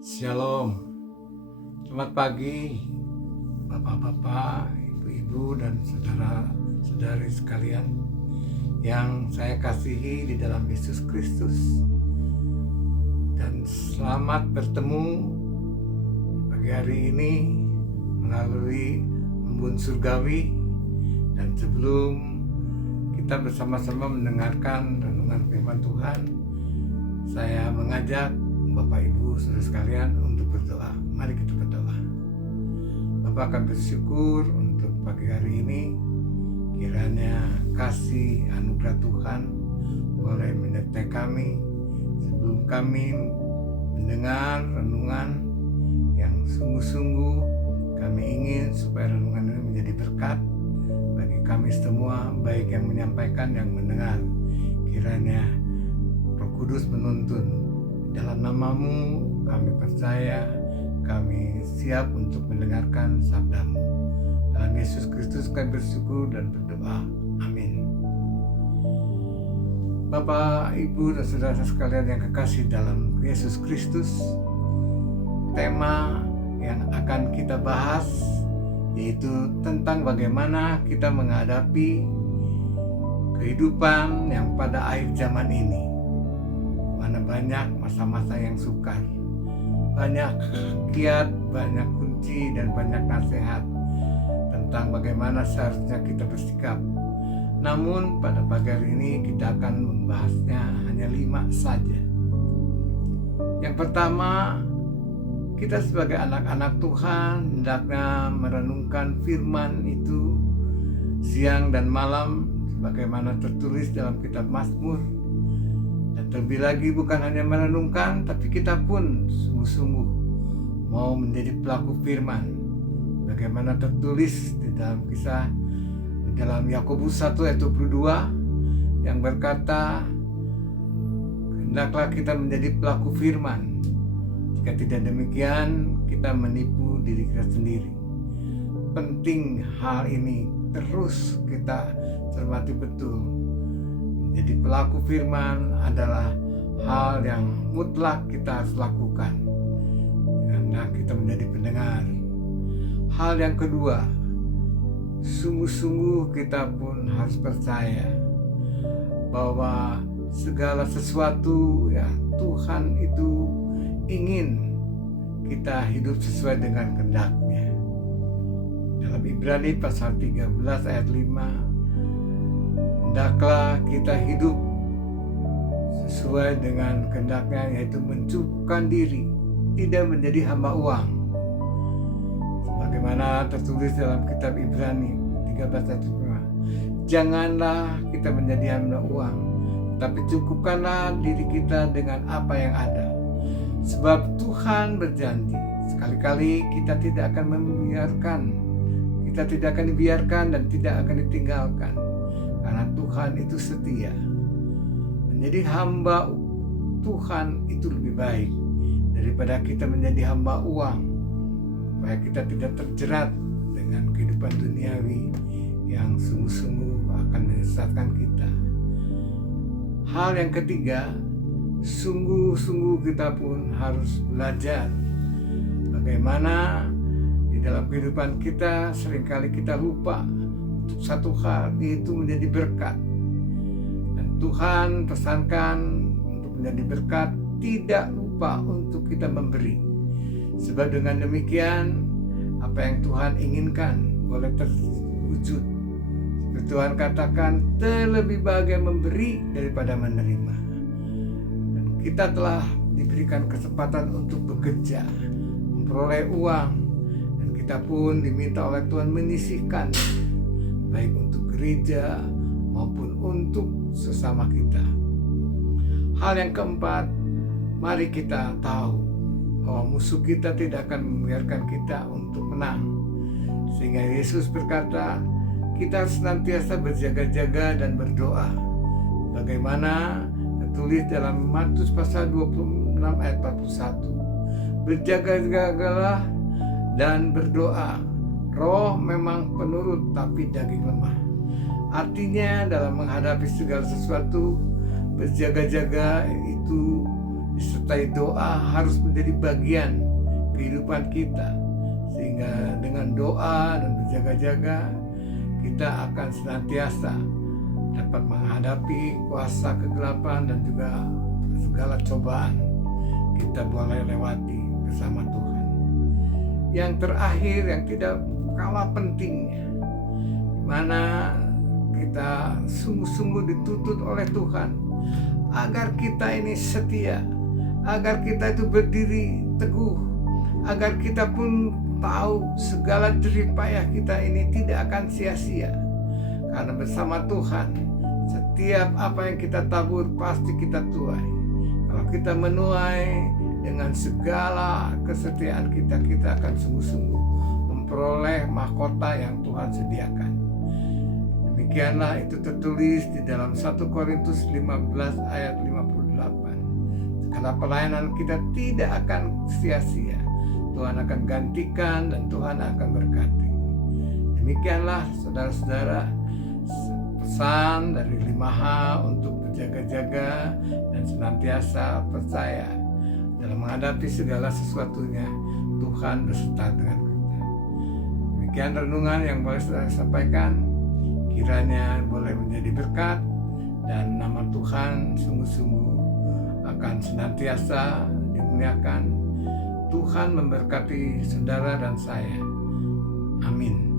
Shalom, selamat pagi Bapak-bapak, Ibu-ibu, dan saudara-saudari sekalian yang saya kasihi di dalam Yesus Kristus. Dan selamat bertemu pagi hari ini melalui Embun Surgawi. Dan sebelum kita bersama-sama mendengarkan renungan firman Tuhan, saya mengajak Bapak Ibu saudara sekalian untuk berdoa. Mari kita berdoa. Bapak akan bersyukur untuk pagi hari ini. Kiranya kasih anugerah Tuhan boleh menyertai kami sebelum kami mendengar renungan yang sungguh-sungguh. Kami ingin supaya renungan ini menjadi berkat bagi kami semua, baik yang menyampaikan, yang mendengar. Kiranya Roh Kudus menuntun. Dalam nama-Mu kami percaya, kami siap untuk mendengarkan sabda-Mu. Dalam Yesus Kristus kami bersyukur dan berdoa. Amin. Bapak, Ibu, dan saudara sekalian yang kekasih dalam Yesus Kristus, tema yang akan kita bahas yaitu tentang bagaimana kita menghadapi kehidupan yang pada akhir zaman ini. Mana banyak masa-masa yang sukar, banyak kiat, banyak kunci, dan banyak nasihat tentang bagaimana seharusnya kita bersikap. Namun pada pagi hari ini kita akan membahasnya hanya 5 saja. Yang pertama, kita sebagai anak-anak Tuhan hendaknya merenungkan firman itu siang dan malam sebagaimana tertulis dalam kitab Mazmur. Terlebih lagi bukan hanya merenungkan, tapi kita pun sungguh-sungguh mau menjadi pelaku firman. Bagaimana tertulis di dalam Yakobus 1 ayat 22 yang berkata, hendaklah kita menjadi pelaku firman. Jika tidak demikian, kita menipu diri kita sendiri. Penting hal ini terus kita cermati betul. Jadi pelaku firman adalah hal yang mutlak kita harus lakukan karena kita menjadi pendengar. Hal yang kedua, sungguh-sungguh kita pun harus percaya bahwa segala sesuatu ya Tuhan itu ingin kita hidup sesuai dengan kehendak-Nya. Dalam Ibrani pasal 13 ayat 5, hendaklah kita hidup sesuai dengan kehendak-Nya, yaitu mencukupkan diri, tidak menjadi hamba uang. Sebagaimana tertulis dalam kitab Ibrani 13 ayat 5, janganlah kita menjadi hamba uang, tapi cukupkanlah diri kita dengan apa yang ada. Sebab Tuhan berjanji, sekali-kali kita tidak akan dibiarkan dan tidak akan ditinggalkan. Karena Tuhan itu setia. Menjadi hamba Tuhan itu lebih baik daripada kita menjadi hamba uang, supaya kita tidak terjerat dengan kehidupan duniawi yang sungguh-sungguh akan menyesatkan kita. Hal yang ketiga, sungguh-sungguh kita pun harus belajar bagaimana di dalam kehidupan kita seringkali kita lupa untuk satu hal, yaitu menjadi berkat. Dan Tuhan pesankan untuk menjadi berkat, tidak lupa untuk kita memberi. Sebab dengan demikian apa yang Tuhan inginkan boleh terwujud. Seperti Tuhan katakan, terlebih bahagia memberi daripada menerima. Dan kita telah diberikan kesempatan untuk bekerja, memperoleh uang, dan kita pun diminta oleh Tuhan menyisihkan, baik untuk gereja maupun untuk sesama kita. Hal yang keempat, mari kita tahu bahwa musuh kita tidak akan membiarkan kita untuk menang. Sehingga Yesus berkata, kita harus senantiasa berjaga-jaga dan berdoa. Bagaimana tertulis dalam Matius pasal 26 ayat 41. Berjaga-jagalah dan berdoa. Roh memang penurut, tapi daging lemah. Artinya dalam menghadapi segala sesuatu, berjaga-jaga itu disertai doa harus menjadi bagian kehidupan kita, sehingga dengan doa dan berjaga-jaga kita akan senantiasa dapat menghadapi kuasa kegelapan dan juga segala cobaan kita boleh lewati bersama Tuhan. Yang terakhir, yang tidak kalah pentingnya, di mana kita sungguh-sungguh dituntut oleh Tuhan agar kita ini setia, agar kita itu berdiri teguh, agar kita pun tahu segala jerih payah kita ini tidak akan sia-sia. Karena bersama Tuhan, setiap apa yang kita tabur pasti kita tuai. Kalau kita menuai dengan segala kesetiaan kita, kita akan sungguh-sungguh memperoleh mahkota yang Tuhan sediakan. Demikianlah itu tertulis di dalam 1 Korintus 15 ayat 58. Segala pelayanan kita tidak akan sia-sia. Tuhan akan gantikan dan Tuhan akan berkati. Demikianlah saudara-saudara, pesan dari 5H untuk berjaga-jaga dan senantiasa percaya dalam menghadapi segala sesuatunya. Tuhan beserta dengan kita. Demikian renungan yang boleh saya sampaikan. Kiranya boleh menjadi berkat dan nama Tuhan sungguh-sungguh akan senantiasa dimuliakan. Tuhan memberkati saudara dan saya. Amin.